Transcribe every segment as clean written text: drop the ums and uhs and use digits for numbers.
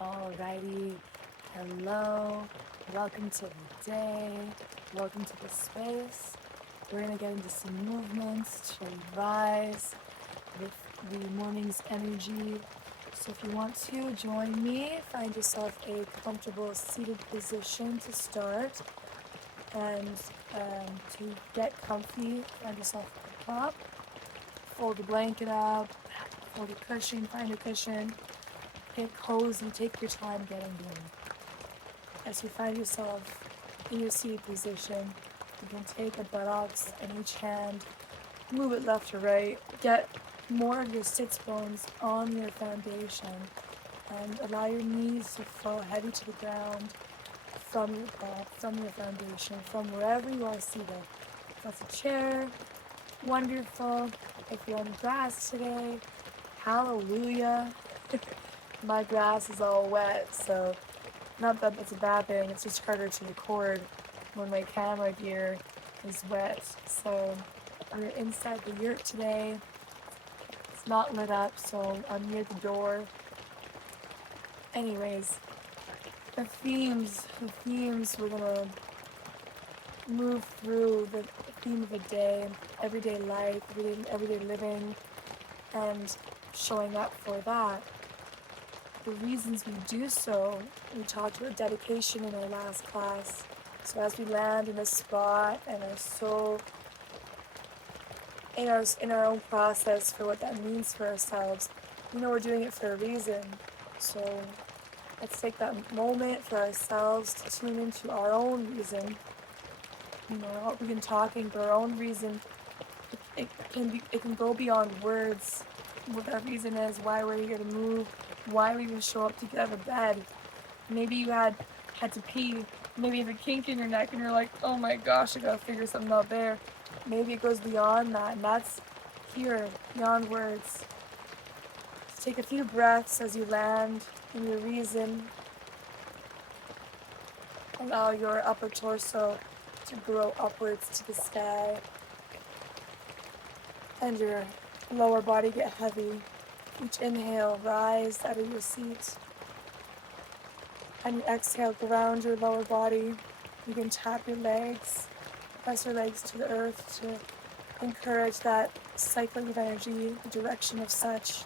Alrighty, hello, welcome to the day, welcome to the space. We're gonna get into some movements to rise with the morning's energy. So if you want to join me, find yourself a comfortable seated position to start, and to get comfy, find yourself a prop, fold the blanket up, fold a cushion, find a cushion, get cozy, take your time getting there. As you find yourself in your seated position, you can take the buttocks in each hand, move it left to right, get more of your sits bones on your foundation, and allow your knees to fall heavy to the ground from your prop, from your foundation, from wherever you are seated. If that's a chair, wonderful. If you're on grass today, hallelujah. My grass is all wet, so not that that's a bad thing, it's just harder to record when my camera gear is wet. So we're inside the yurt today. It's not lit up, so I'm near the door. Anyways, the themes we're gonna move through the theme of the day, everyday life, everyday living, and showing up for that. The reasons we do so, we talked about dedication in our last class. So as we land in a spot and are so in our own process for what that means for ourselves, we're doing it for a reason. So let's take that moment for ourselves to tune into our own reason. We've been talking about our own reason. It can go beyond words. What that reason is, why we're here to move, why we even show up to get out of bed. Maybe you had to pee. Maybe you have a kink in your neck and you're like, oh my gosh, I gotta figure something out there. Maybe it goes beyond that, and that's here, beyond words. Just take a few breaths as you land in your reason. Allow your upper torso to grow upwards to the sky, and your lower body get heavy. Each inhale, rise out of your seat. And you exhale, ground your lower body. You can tap your legs, press your legs to the earth to encourage that cycling of energy, the direction of such.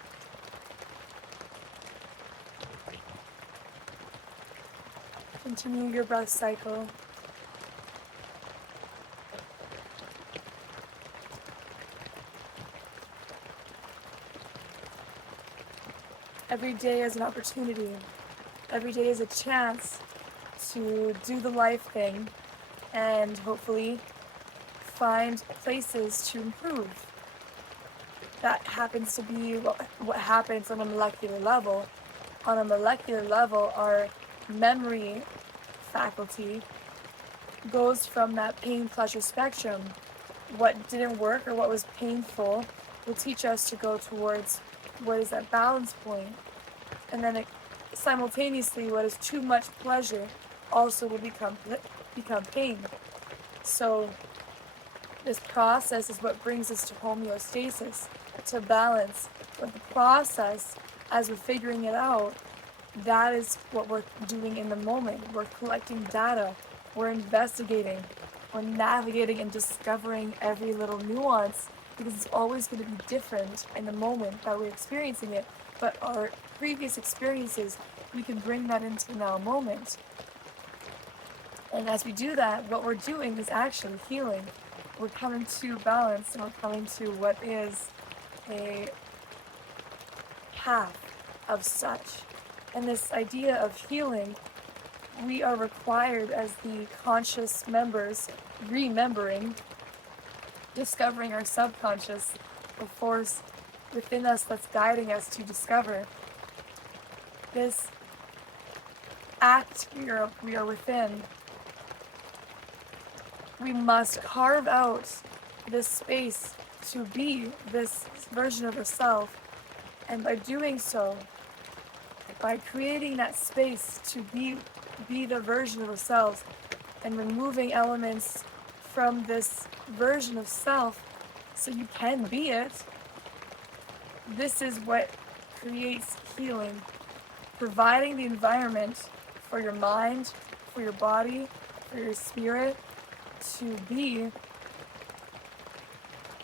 Continue your breath cycle. Every day is an opportunity. Every day is a chance to do the life thing and hopefully find places to improve. That happens to be what happens on a molecular level. On a molecular level, our memory faculty goes from that pain-pleasure spectrum. What didn't work or what was painful will teach us to go towards what is that balance point. And then simultaneously, what is too much pleasure also will become pain. So this process is what brings us to homeostasis, to balance. But the process, as we're figuring it out, that is what we're doing in the moment. We're collecting data, we're investigating, we're navigating and discovering every little nuance, because it's always going to be different in the moment that we're experiencing it. But our previous experiences, we can bring that into the now moment. And as we do that, what we're doing is actually healing. We're coming to balance, and we're coming to what is a path of such. And this idea of healing, we are required as the conscious members, remembering, discovering our subconscious, the force within us that's guiding us to discover this act we are within. We must carve out this space to be this version of ourselves, and by doing so, by creating that space to be the version of ourselves and removing elements from this version of self so you can be it, this is what creates healing. providing the environment for your mind, for your body, for your spirit to be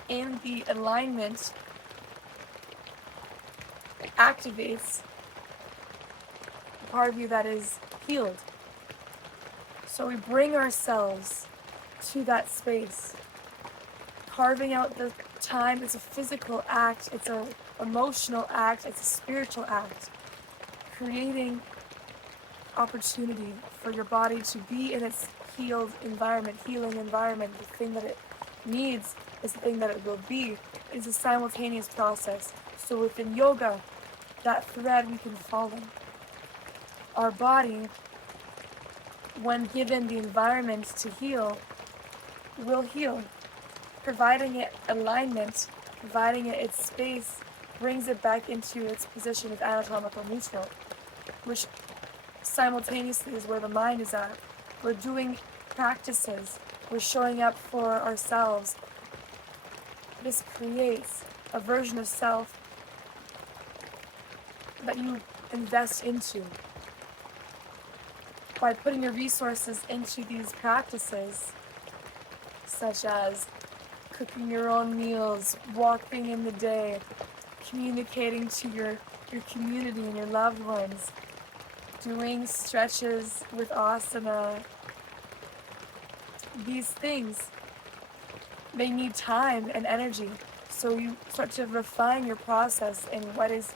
in the alignment that activates the part of you that is healed. So we bring ourselves to that space, carving out the time. It's a physical act, it's an emotional act, it's a spiritual act, creating opportunity for your body to be in its healed environment, healing environment. The thing that it needs is the thing that it will be. It's a simultaneous process. So within yoga, that thread we can follow. Our body, when given the environment to heal, will heal. Providing it alignment, providing it its space, brings it back into its position of anatomical neutral, which simultaneously is where the mind is at. We're doing practices, we're showing up for ourselves. This creates a version of self that you invest into. By putting your resources into these practices, such as cooking your own meals, walking in the day, communicating to your community and your loved ones, doing stretches with asana. These things, they need time and energy. So you start to refine your process in what is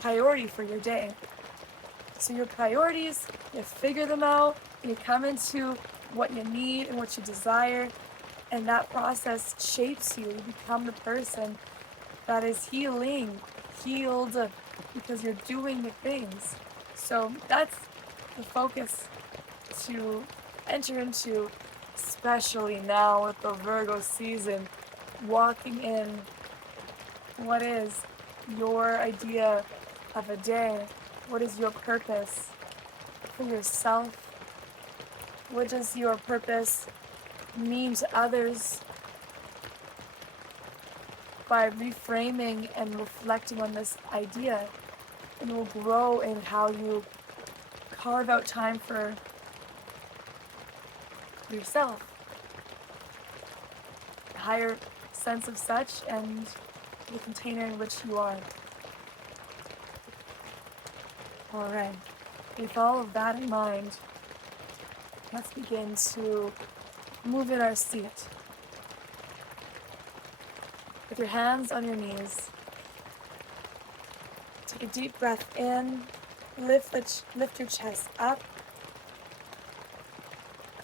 priority for your day. So your priorities, you figure them out, you come into what you need and what you desire, and that process shapes you. You become the person that is healed, because you're doing the things. So that's the focus to enter into, especially now with the Virgo season, walking in what is your idea of a day. What is your purpose for yourself? What does your purpose mean to others? By reframing and reflecting on this idea, it will grow in how you carve out time for yourself, a higher sense of such, and the container in which you are. Alright, with all of that in mind, let's begin to move in our seat. With your hands on your knees, take a deep breath in, lift your chest up.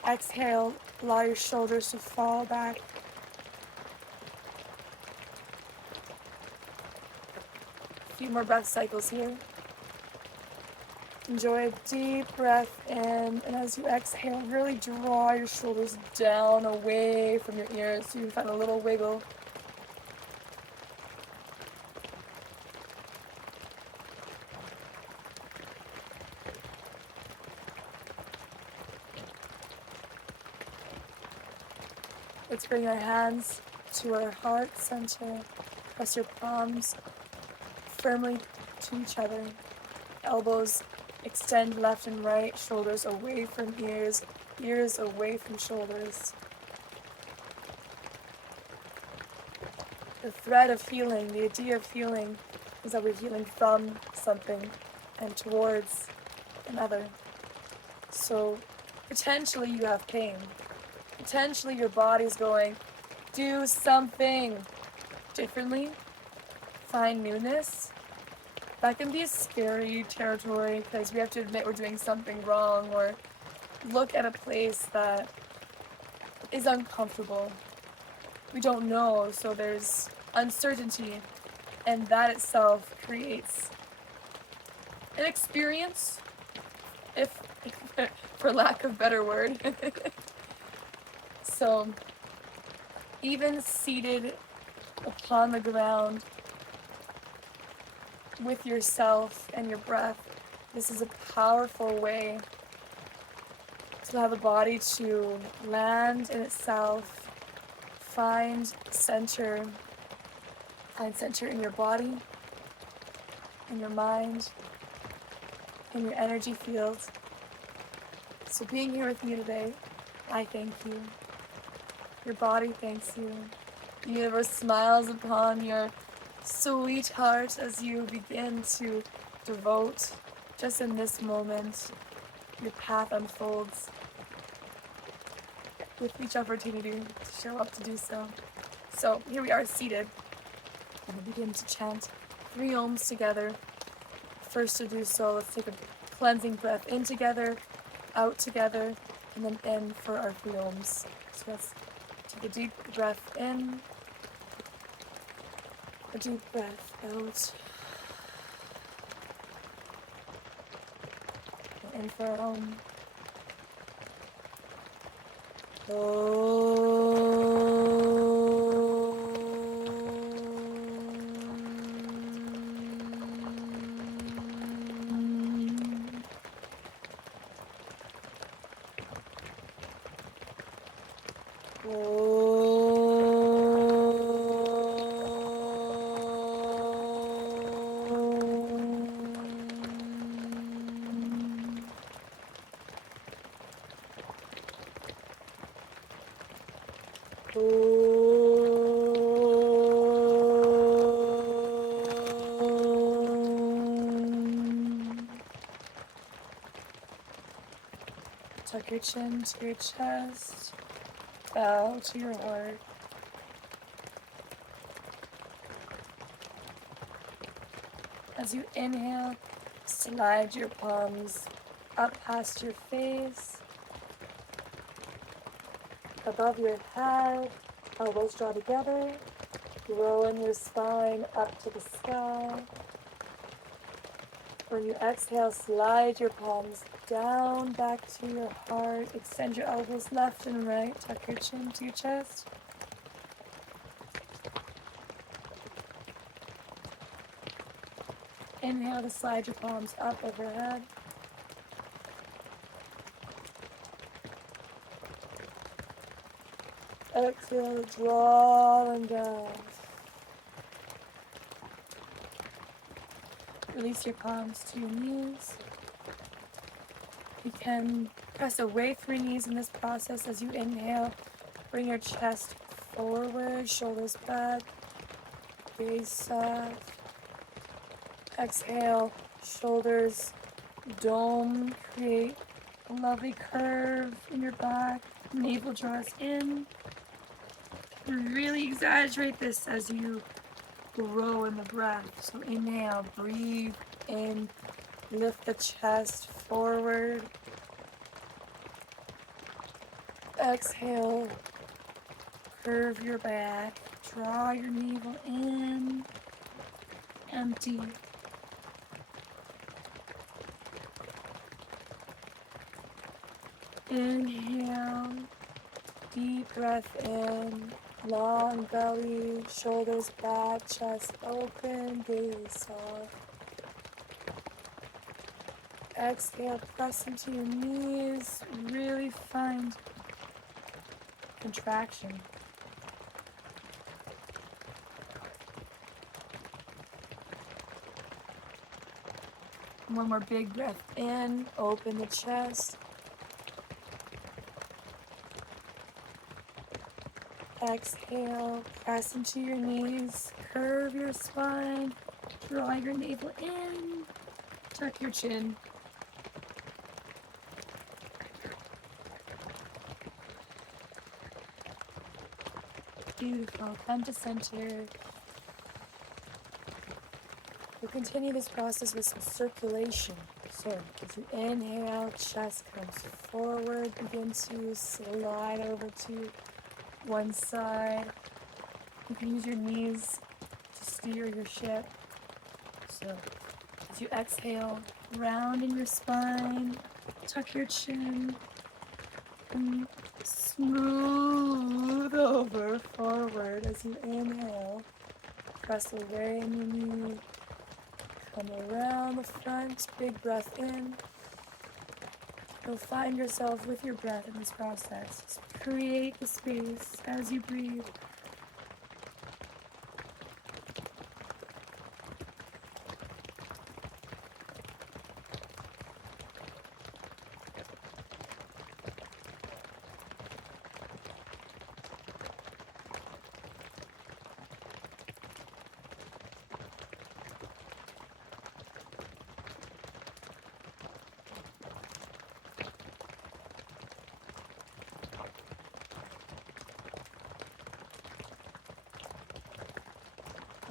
Exhale, allow your shoulders to fall back. A few more breath cycles here. Enjoy a deep breath in, and as you exhale, really draw your shoulders down away from your ears so you can find a little wiggle. Let's bring our hands to our heart center. Press your palms firmly to each other. Elbows extend left and right, shoulders away from ears, ears away from shoulders. The thread of healing, the idea of healing, is that we're healing from something and towards another. So potentially you have pain. Potentially your body's going, do something differently, find newness. That can be a scary territory because we have to admit we're doing something wrong or look at a place that is uncomfortable. We don't know, so there's uncertainty, and that itself creates an experience, if for lack of better word. So even seated upon the ground with yourself and your breath, this is a powerful way to allow the body to land in itself, find center in your body, in your mind, in your energy field. So being here with me today, I thank you. Your body thanks you. The universe smiles upon your sweet heart as you begin to devote, just in this moment, your path unfolds with each opportunity to show up to do so. So here we are seated, and we begin to chant 3 ohms together. First to do so, let's take a cleansing breath in together, out together, and then in for our 3 ohms. So let's take a deep breath in, a deep breath out, and in for our Om. Tuck your chin to your chest, bow to your heart. As you inhale, slide your palms up past your face, above your head, elbows draw together, rolling your spine up to the sky. When you exhale, slide your palms down back to your heart. Extend your elbows left and right. Tuck your chin to your chest. Inhale to slide your palms up overhead. Exhale to draw them down. Release your palms to your knees. You can press away through your knees in this process as you inhale. Bring your chest forward, shoulders back, gaze soft. Exhale, shoulders dome, create a lovely curve in your back. Navel draws in. Really exaggerate this as you grow in the breath. So inhale, breathe in, lift the chest forward. Exhale, curve your back, draw your navel in, empty. Inhale, deep breath in, long belly, shoulders back, chest open, gaze soft. Exhale, press into your knees, really find contraction. One more big breath in, open the chest. Exhale, press into your knees, curve your spine, draw your navel in, tuck your chin. Beautiful, come to center. We'll continue this process with some circulation. So as you inhale, chest comes forward, begin to slide over to one side. You can use your knees to steer your ship. So as you exhale, round in your spine, tuck your chin, and smooth over forward as you inhale. Press away in your knee. Come around the front, big breath in. You'll find yourself with your breath in this process. Just create the space as you breathe.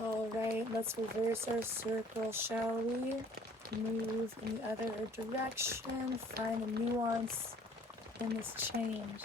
Alright, let's reverse our circle, shall we? Move in the other direction, find a nuance in this change.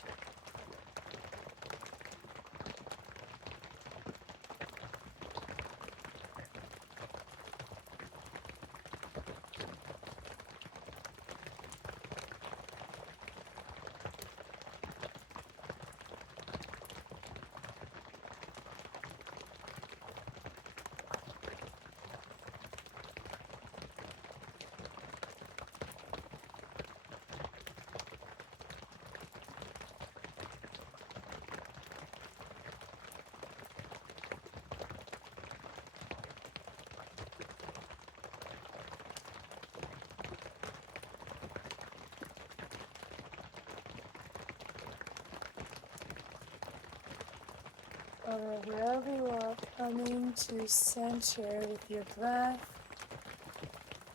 Wherever you are, coming to center with your breath.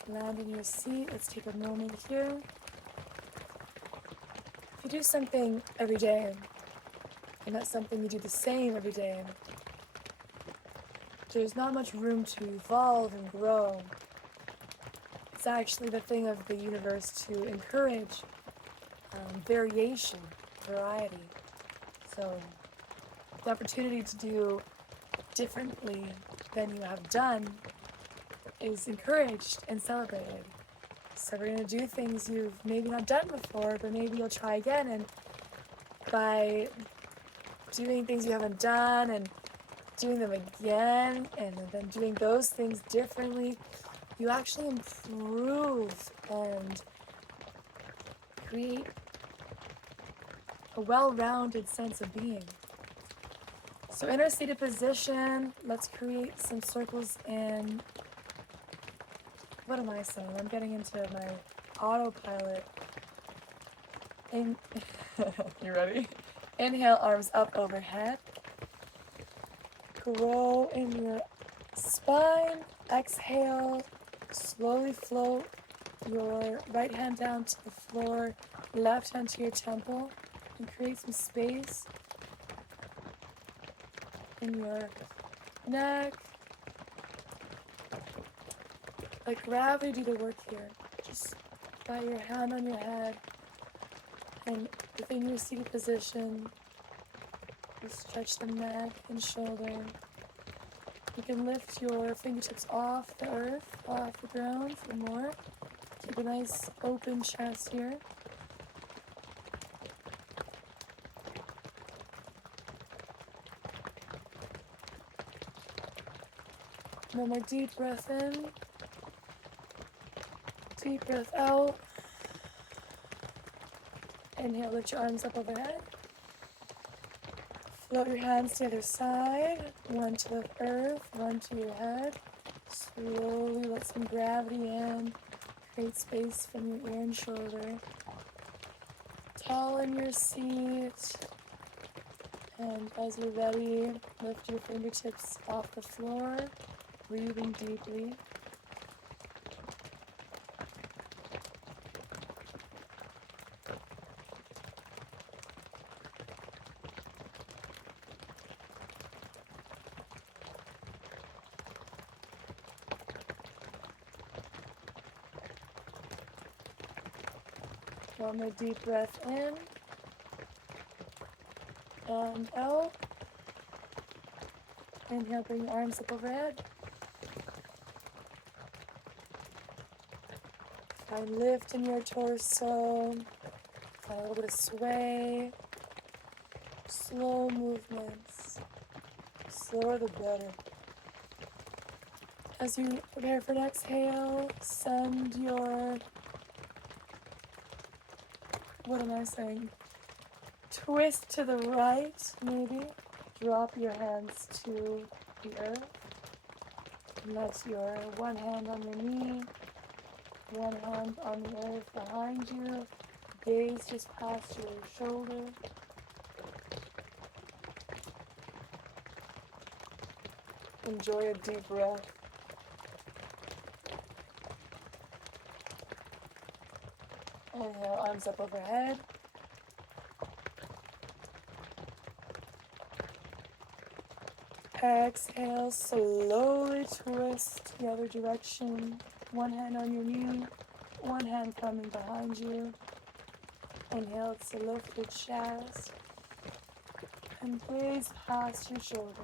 Land in your seat. Let's take a moment here. If you do something every day, and that's something you do the same every day, there's not much room to evolve and grow. It's actually the thing of the universe to encourage variation, variety. So the opportunity to do differently than you have done is encouraged and celebrated. So we're going to do things you've maybe not done before, but maybe you'll try again. And by doing things you haven't done and doing them again and then doing those things differently, you actually improve and create a well-rounded sense of being. So in our seated position, let's create some circles in, what am I saying? I'm getting into my autopilot. You ready? Inhale, arms up overhead. Grow in your spine. Exhale, slowly float your right hand down to the floor, left hand to your temple, and create some space in your neck. Let gravity do the work here. Just by your hand on your head, and within your seated position, you stretch the neck and shoulder. You can lift your fingertips off the earth, off the ground for more. Keep a nice open chest here. One more deep breath in. Deep breath out. Inhale, lift your arms up overhead. Float your hands to the other side. One to the earth, one to your head. Slowly let some gravity in. Create space from your ear and shoulder. Tall in your seat. And as you're ready, lift your fingertips off the floor. Breathing deeply. One more deep breath in and out. Inhale, bring your arms up overhead. Find lift in your torso. Find a little bit of sway. Slow movements. Slower the better. As you prepare for an exhale, send your, what am I saying? Twist to the right, maybe. Drop your hands to the earth. Let your one hand on your knee, one hand on the earth behind you. Gaze just past your shoulder. Enjoy a deep breath. Inhale, arms up overhead. Exhale, slowly twist the other direction. One hand on your knee, one hand coming behind you. Inhale to lift your chest and gaze past your shoulder.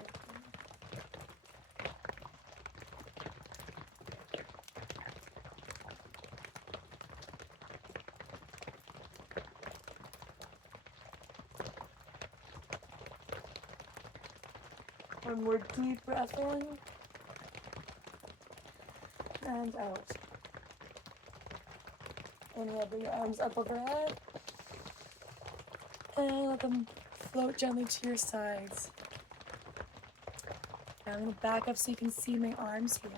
One more deep breath in and out. Inhale, bring your arms up overhead and let them float gently to your sides. Now I'm going to back up so you can see my arms here.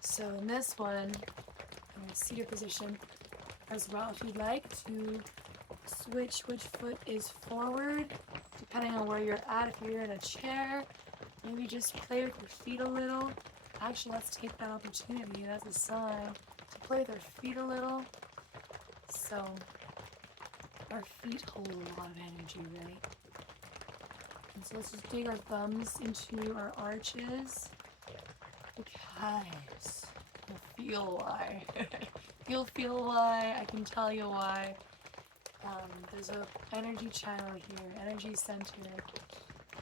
So in this one, in a seated position as well, if you'd like to switch which foot is forward, depending on where you're at. If you're in a chair, maybe just play with your feet a little. Actually, let's take that opportunity. That's a sign to play with our feet a little. So our feet hold a lot of energy, right? And so let's just dig our thumbs into our arches, because you'll feel why. You'll feel why. I can tell you why. There's an energy channel here, energy center,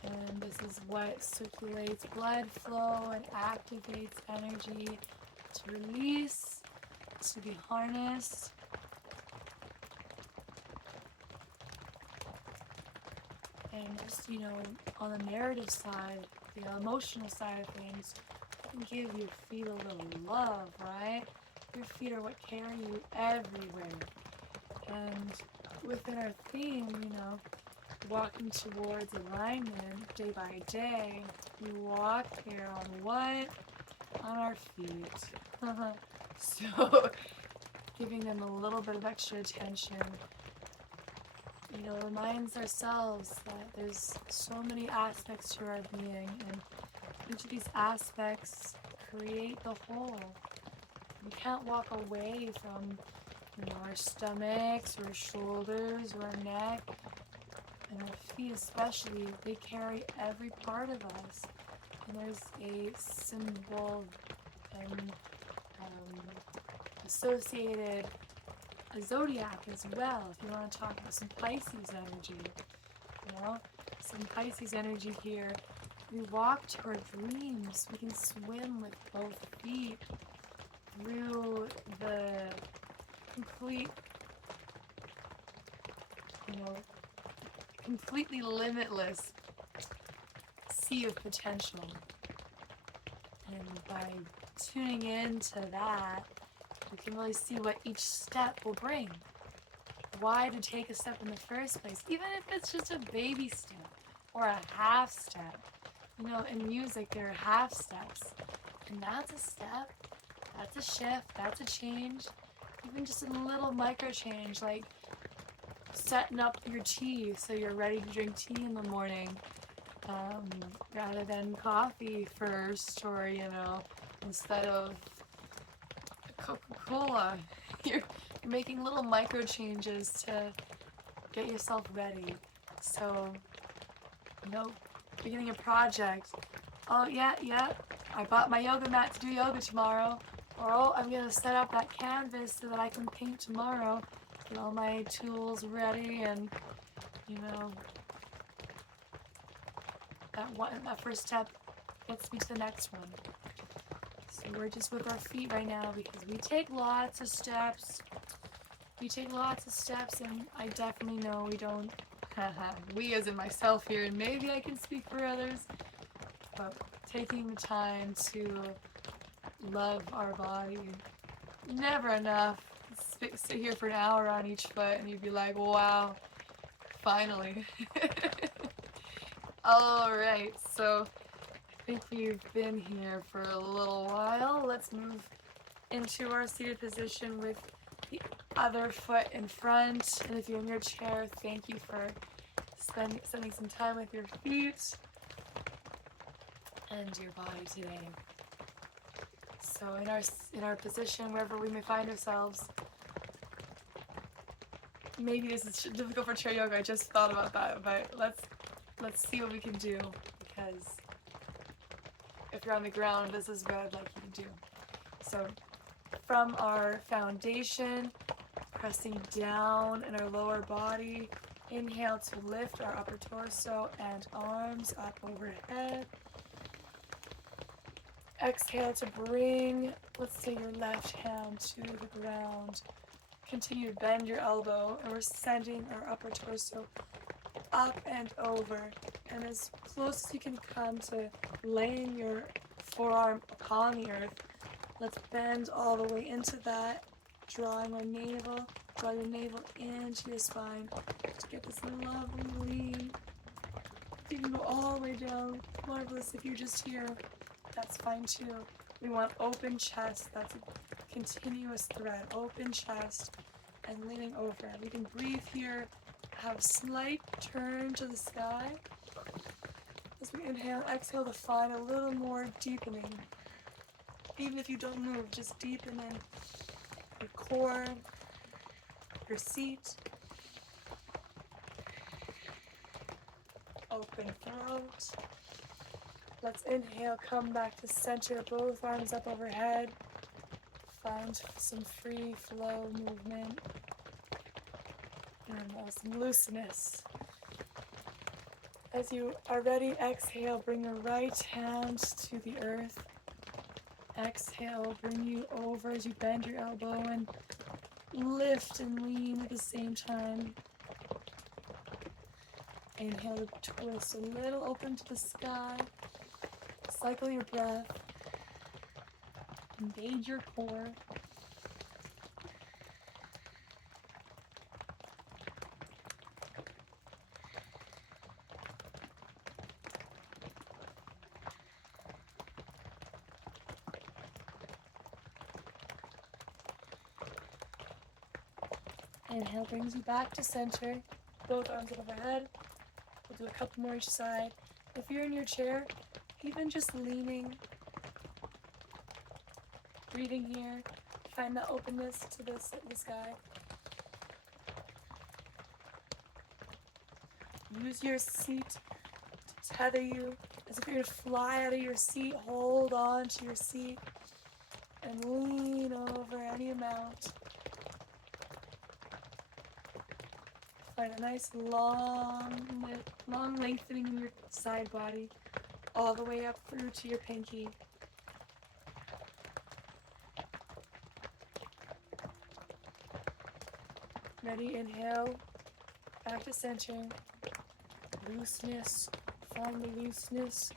and this is what circulates blood flow and activates energy to release, to be harnessed. And just, on the narrative side, the emotional side of things, give your feet a little love, right? Your feet are what carry you everywhere. And within our theme, walking towards alignment day by day, we walk here on what? On our feet. So, giving them a little bit of extra attention, reminds ourselves that there's so many aspects to our being, and each of these aspects create the whole. We can't walk away from our stomachs, or shoulders, or our neck, and our feet especially. They carry every part of us. And there's a symbol and associated a zodiac as well, if you want to talk about some Pisces energy. Some Pisces energy here. We walk to our dreams. We can swim with both feet through the complete, completely limitless sea of potential. And by tuning into that, we can really see what each step will bring. Why to take a step in the first place, even if it's just a baby step or a half step. In music there are half steps, and that's a step, that's a shift, that's a change. Even just a little micro change, like setting up your tea so you're ready to drink tea in the morning, rather than coffee first, or instead of Coca-Cola. You're making little micro changes to get yourself ready. So, beginning a project. Oh yeah, I bought my yoga mat to do yoga tomorrow. Or, I'm gonna set up that canvas so that I can paint tomorrow. Get all my tools ready, and that first step gets me to the next one. So we're just with our feet right now, because we take lots of steps. And I definitely know we don't, we as in myself here, and maybe I can speak for others, but taking the time to love our body, never enough. Sit here for an hour on each foot and you'd be like, wow, finally. Alright, so I think we've been here for a little while. Let's move into our seated position with the other foot in front. And if you're in your chair, thank you for spending some time with your feet and your body today. So in our position, wherever we may find ourselves, maybe this is difficult for chair yoga. I just thought about that, but let's see what we can do, because if you're on the ground, this is what I'd like you to do. So from our foundation, pressing down in our lower body, inhale to lift our upper torso and arms up overhead. Exhale to bring, let's say, your left hand to the ground. Continue to bend your elbow, and we're sending our upper torso up and over, and as close as you can come to laying your forearm upon the earth. Let's bend all the way into that, drawing our navel, draw your navel into your spine to get this lovely lean. You can go all the way down. Marvelous. If you're just here, that's fine too. We want open chest. That's a continuous thread. Open chest and leaning over. We can breathe here. Have a slight turn to the sky. As we inhale, exhale to find a little more deepening. Even if you don't move, just deepen in your core, your seat. Open throat. Let's inhale, come back to center, both arms up overhead. Find some free flow movement and some looseness. As you are ready, exhale, bring your right hand to the earth. Exhale, bring you over as you bend your elbow and lift and lean at the same time. Inhale to twist a little open to the sky. Cycle your breath. Engage your core. Inhale brings you back to center. Both arms up overhead. We'll do a couple more each side. If you're in your chair, even just leaning, breathing here, find that openness to the sky. Use your seat to tether you. As if you're going to fly out of your seat, hold on to your seat and lean over any amount. Find a nice long lengthening in your side body, all the way up through to your pinky. Ready, inhale, back to center. Looseness, find the looseness.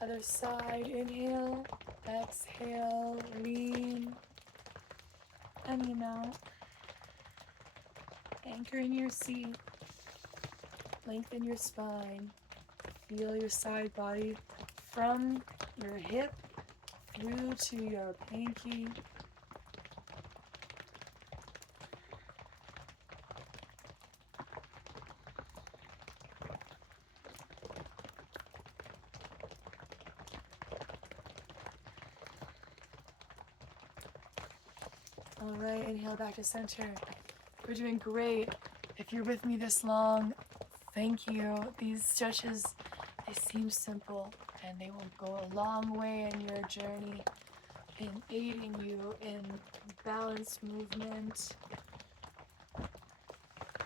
Other side, inhale, exhale, lean, any amount. Anchor in your seat, lengthen your spine, feel your side body from your hip through to your pinky. All right, inhale back to center. We're doing great. If you're with me this long, thank you. These stretches, they seem simple, and they will go a long way in your journey in aiding you in balanced movement,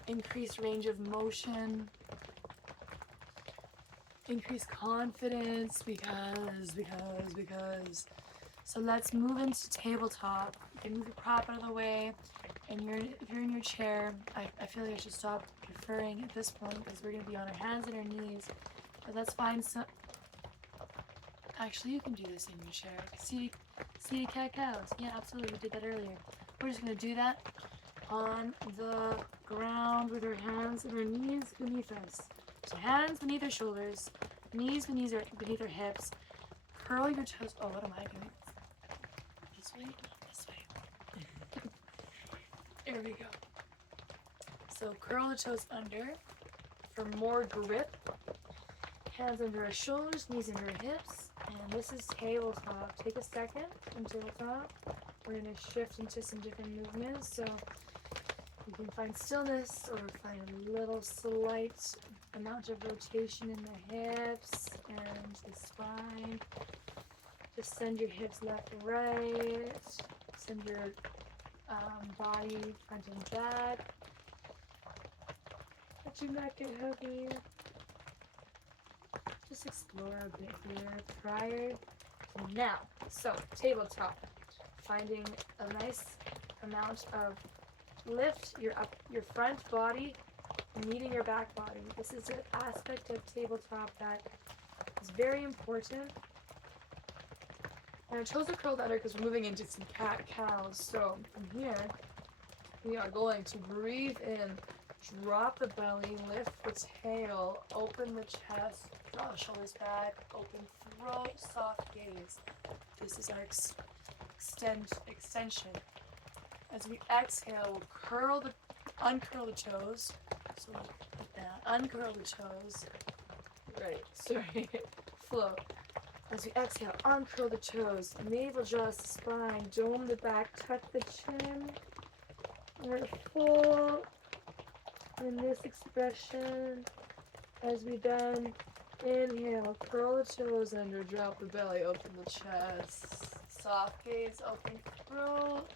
increased range of motion, increased confidence, because. So let's move into tabletop. You can move your prop out of the way. And if you're in your chair, I feel like I should stop referring at this point because we're going to be on our hands and our knees. But let's find some... Actually, you can do this in your chair. Seated cat-cows. Yeah, absolutely. We did that earlier. We're just going to do that on the ground with our hands and our knees beneath us. So hands beneath our shoulders, knees beneath our hips. Curl your toes. Oh, what am I doing? This way? This way. There we go. So curl the toes under for more grip. Hands under our shoulders, knees under our hips. And this is tabletop. Take a second from tabletop. We're going to shift into some different movements. So You can find stillness or find a little slight amount of rotation in the hips and the spine. Just send your hips left and right. Send your body front and back. Let your neck get heavy. Just explore a bit here prior to now. So, tabletop. Finding a nice amount of lift, your front body meeting your back body. This is an aspect of tabletop that is very important. And our toes are curled under because we're moving into some cat-cows. So from here, we are going to breathe in, drop the belly, lift the tail, open the chest, draw the shoulders back, open throat, soft gaze. This is our extension. As we exhale, we'll uncurl the toes. So like that, uncurl the toes. Right, sorry, float. As we exhale, uncurl the toes, navel draws the spine, dome the back, tuck the chin. We're full in this expression. As we then inhale, curl the toes under, drop the belly, open the chest. Soft gaze, open throat.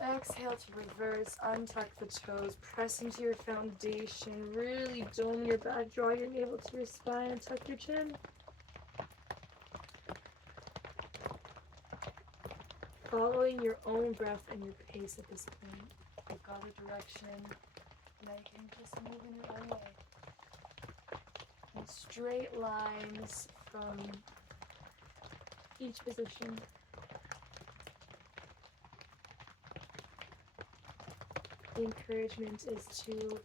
Exhale to reverse, untuck the toes, press into your foundation, really dome your back, draw your navel to your spine, and tuck your chin. Following your own breath and your pace at this point. You've got a direction, now you can just move in your own way. In straight lines from each position. The encouragement is to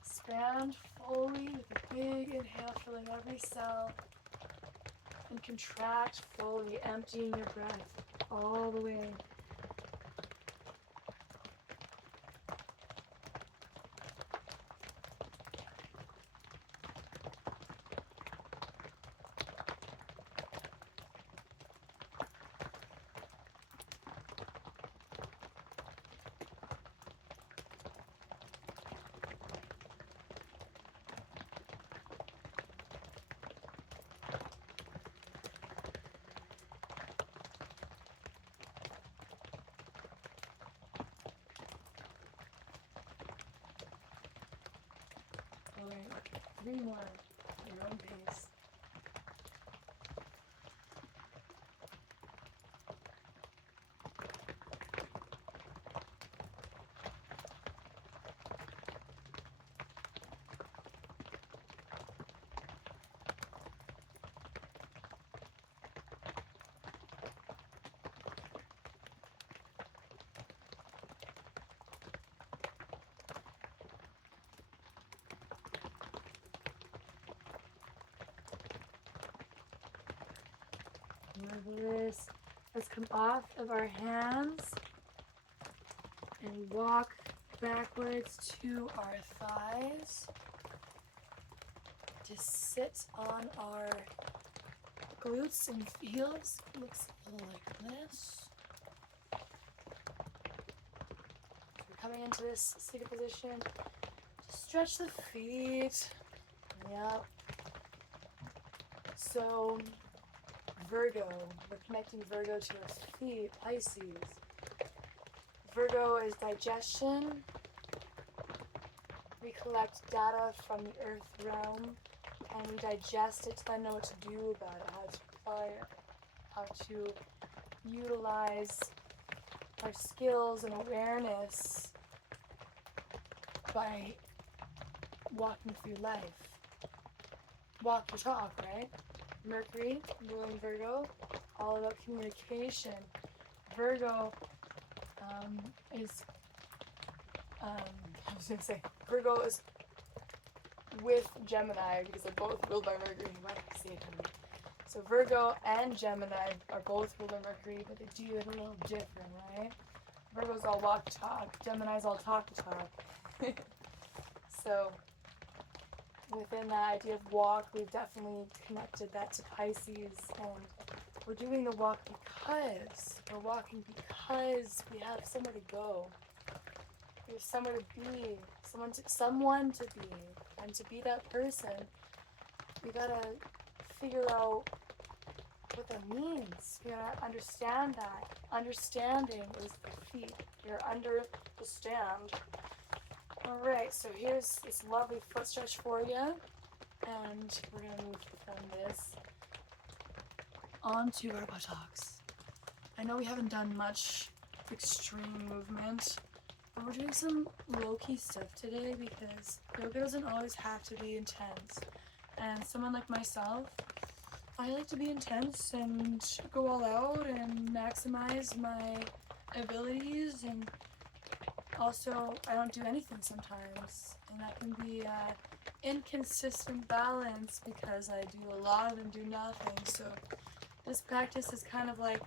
expand fully with a big inhale, filling every cell, and contract fully, emptying your breath all the way. Alright, 3 more, your own pace. This. Let's come off of our hands and walk backwards to our thighs. Just sit on our glutes and heels. Looks a little like this. We're coming into this seated position. Just stretch the feet. Yep. So Virgo, we're connecting Virgo to our feet, Pisces. Virgo is digestion. We collect data from the earth realm and we digest it to then know what to do about it, how to apply it, how to utilize our skills and awareness by walking through life. Walk the talk, right? Mercury, ruling Virgo, all about communication. Virgo Virgo is with Gemini because they're both ruled by Mercury. Why did I say it? So Virgo and Gemini are both ruled by Mercury, but they do it a little different, right? Virgo's all walk the talk, Gemini's all talk the talk. So within that idea of walk, we've definitely connected that to Pisces, and we're doing the walk because we're walking because because we have somewhere to go. We have somewhere to be, someone to be, and to be that person, we gotta figure out what that means. You gotta understand that. Understanding is the feet. You're under the stand. Alright, so here's this lovely foot stretch for you. And we're gonna move from this onto our buttocks. I know we haven't done much extreme movement, but we're doing some low-key stuff today because yoga doesn't always have to be intense. And someone like myself, I like to be intense and go all out and maximize my abilities, and also I don't do anything sometimes, and that can be an inconsistent balance because I do a lot and do nothing. So this practice is kind of like,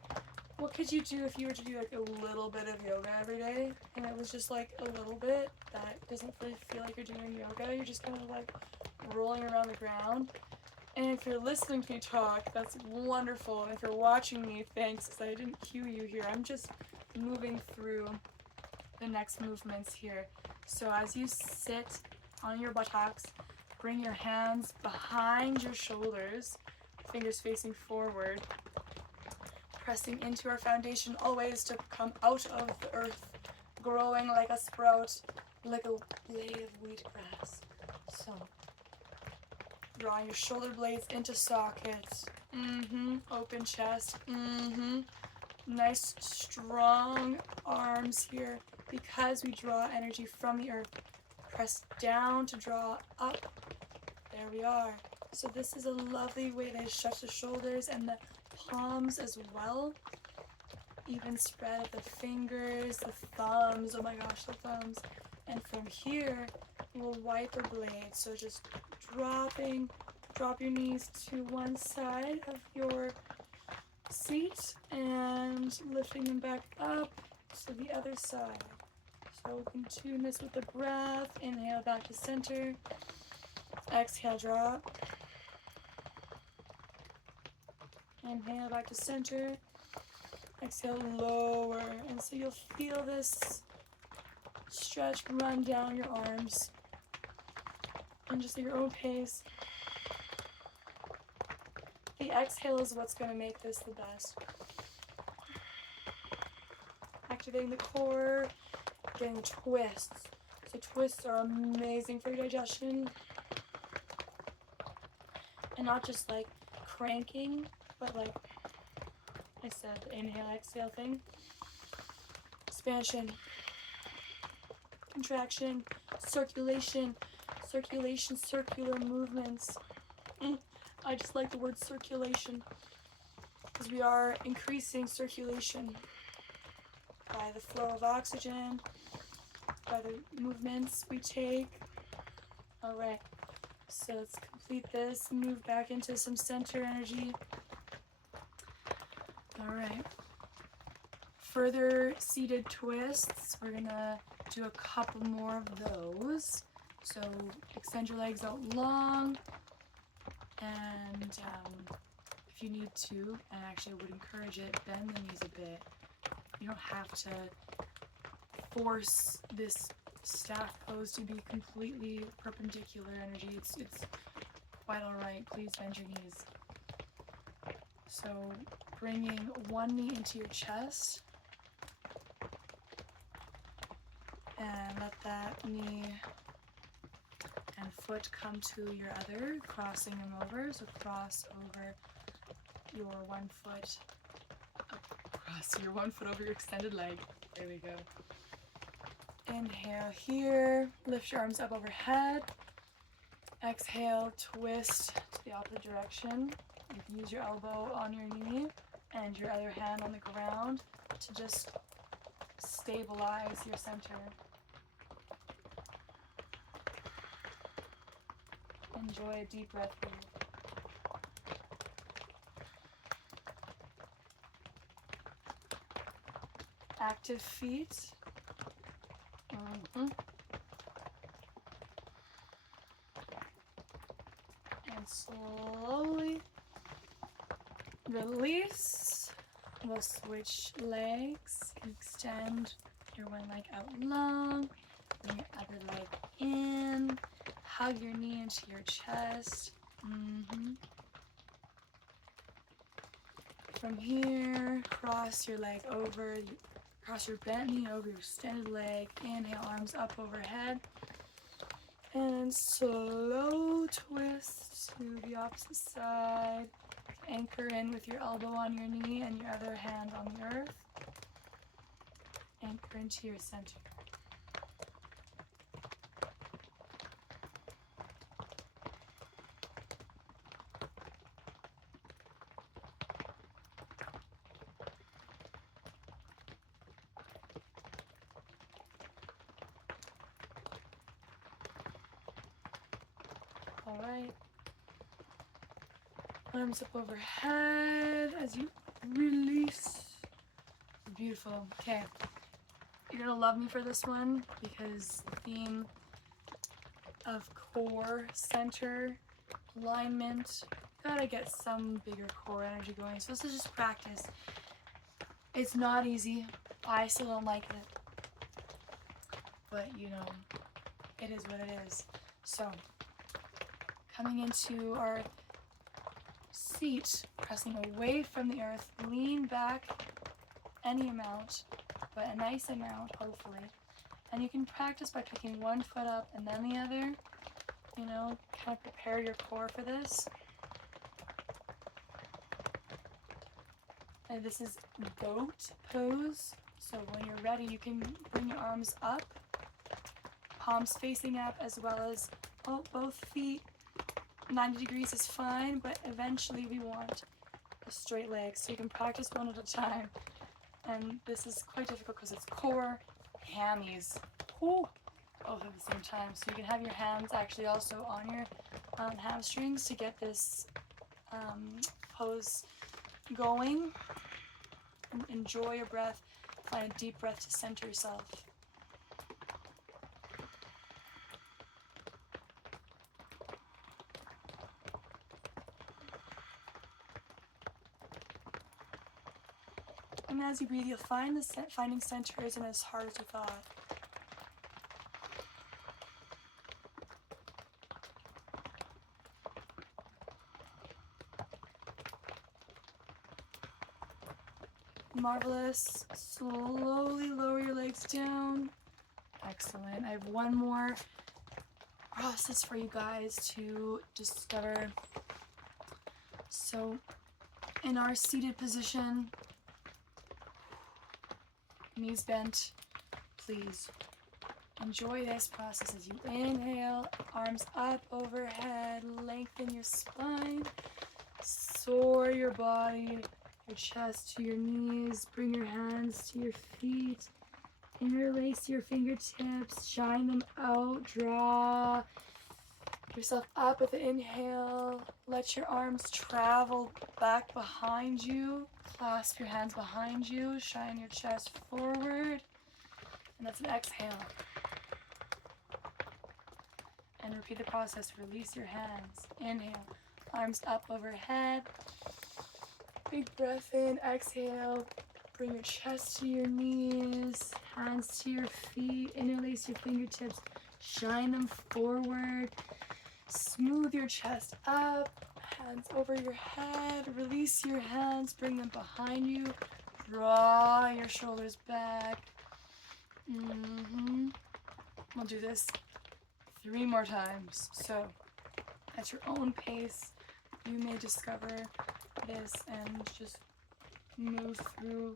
what could you do if you were to do like a little bit of yoga every day, and it was just like a little bit that doesn't really feel like you're doing yoga, you're just kind of like rolling around the ground. And if you're listening to me talk, that's wonderful. And if you're watching me, thanks, because I didn't cue you here. I'm just moving through the next movements here. So as you sit on your buttocks, bring your hands behind your shoulders, fingers facing forward, pressing into our foundation always to come out of the earth, growing like a sprout, like a blade of wheatgrass. So drawing your shoulder blades into sockets. Open chest. Nice strong arms here because we draw energy from the earth. Press down to draw up. There we are. So this is a lovely way to stretch the shoulders and the palms as well. Even spread of the fingers, the thumbs. Oh my gosh, the thumbs. And from here, we'll wipe a blade. So just drop your knees to one side of your seat and lifting them back up to the other side. So we can tune this with the breath. Inhale back to center. Exhale, drop. Inhale back to center. Exhale, lower. And so you'll feel this stretch run down your arms. And just at your own pace. The exhale is what's going to make this the best. Activating the core, getting twists. So twists are amazing for your digestion. And not just like cranking, but like I said, the inhale, exhale thing. Expansion, contraction, circulation, circular movements. I just like the word circulation because we are increasing circulation by the flow of oxygen, by the movements we take. All right, so let's complete this, move back into some center energy. All right, further seated twists. We're gonna do a couple more of those. So extend your legs out long, and if you need to, and actually I would encourage it, bend the knees a bit. You don't have to force this staff pose to be completely perpendicular energy. It's quite all right. Please bend your knees. So bringing one knee into your chest and let that knee and foot come to your other, crossing them over. So cross over your one foot, cross your one foot over your extended leg. There we go. Inhale here, lift your arms up overhead. Exhale, twist to the opposite direction. You can use your elbow on your knee and your other hand on the ground to just stabilize your center. Enjoy a deep breath here. Active feet. And slowly release We'll switch legs. Extend your one leg out long. Bring your other leg in. Hug your knee into your chest. From here, cross your leg over, cross your bent knee over your extended leg. Inhale, arms up overhead. And slow twist to the opposite side. Anchor in with your elbow on your knee and your other hand on the earth. Anchor into your center. All right. Arms up overhead as you release. Beautiful. Okay. You're gonna love me for this one because the theme of core, center, alignment, gotta get some bigger core energy going. So this is just practice. It's not easy. I still don't like it. But you know, it is what it is. So, coming into our seat, pressing away from the earth, lean back any amount, but a nice amount, hopefully. And you can practice by picking one foot up and then the other, you know, kind of prepare your core for this. And this is goat pose. So when you're ready, you can bring your arms up, palms facing up, as well as both feet. 90 degrees is fine, but eventually we want a straight leg, so you can practice one at a time. And this is quite difficult because it's core, hammies, both at the same time. So you can have your hands actually also on your hamstrings to get this pose going. And enjoy your breath. Find a deep breath to center yourself. And as you breathe, you'll find finding center isn't as hard as you thought. Marvelous. Slowly lower your legs down. Excellent. I have one more process for you guys to discover. So, in our seated position, knees bent, please enjoy this process as you inhale, arms up overhead, lengthen your spine, soar your body, your chest to your knees, bring your hands to your feet, interlace your fingertips, shine them out, draw yourself up with the inhale, let your arms travel back behind you, clasp your hands behind you, shine your chest forward, and that's an exhale. And repeat the process, release your hands, inhale, arms up overhead, big breath in, exhale, bring your chest to your knees, hands to your feet, interlace your fingertips, shine them forward, smooth your chest up, hands over your head, release your hands, bring them behind you, draw your shoulders back. We'll do this 3 more times. So at your own pace, you may discover this and just move through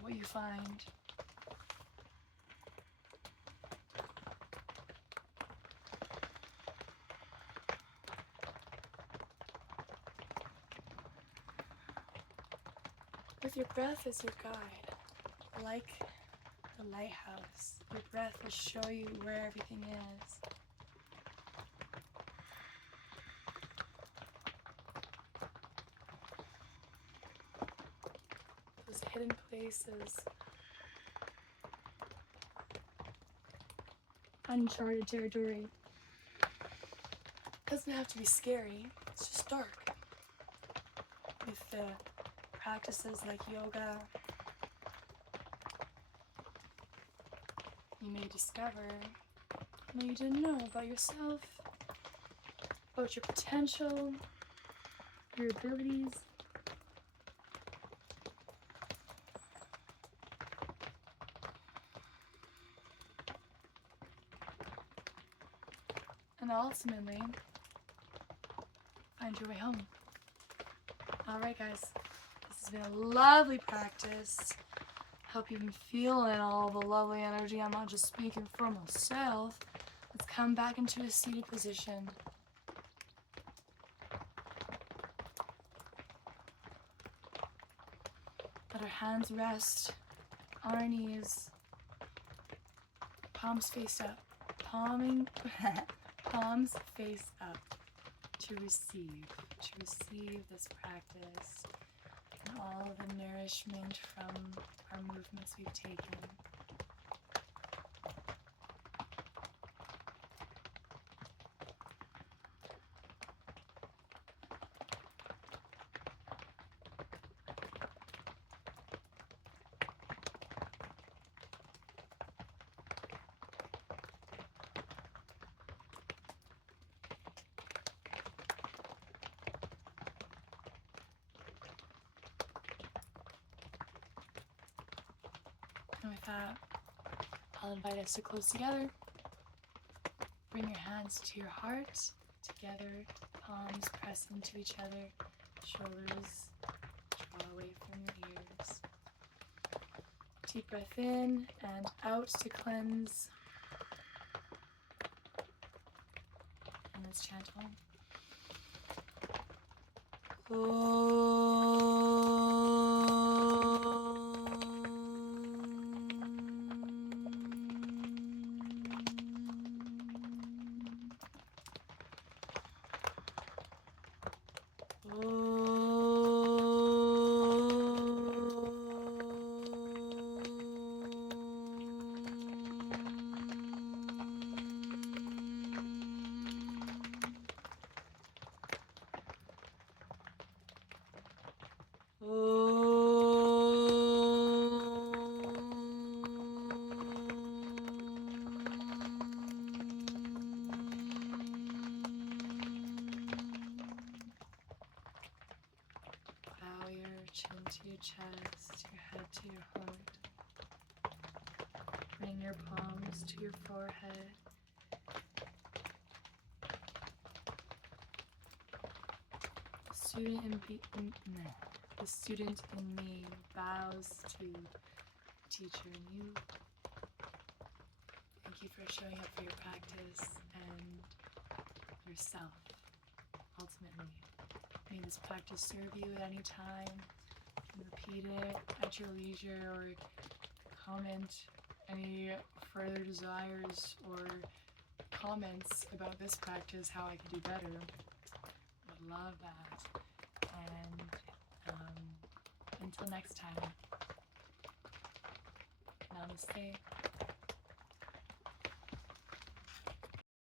what you find. With your breath as your guide, like the lighthouse, your breath will show you where everything is. Those hidden places, uncharted territory. Doesn't have to be scary, it's just dark. With the practices like yoga, you may discover what you didn't know about yourself, about your potential, your abilities. And ultimately, find your way home. Alright guys, this has been a lovely practice. Hope you've been feeling all the lovely energy. I'm not just speaking for myself. Let's come back into a seated position. Let our hands rest on our knees. Palms face up. Palms face up to receive this practice and all the nourishment from our movements we've taken. And with that, I'll invite us to close together. Bring your hands to your heart, together, palms press into each other, shoulders draw away from your ears. Deep breath in and out to cleanse. And let's chant home. Bow your chin to your chest, your head to your heart. Bring your palms to your forehead. The student in me bows to teacher in you. Thank you for showing up for your practice and yourself, ultimately. May this practice serve you at any time. You can repeat it at your leisure or comment any further desires or comments about this practice, how I can do better. Would love that. And until next time, namaste.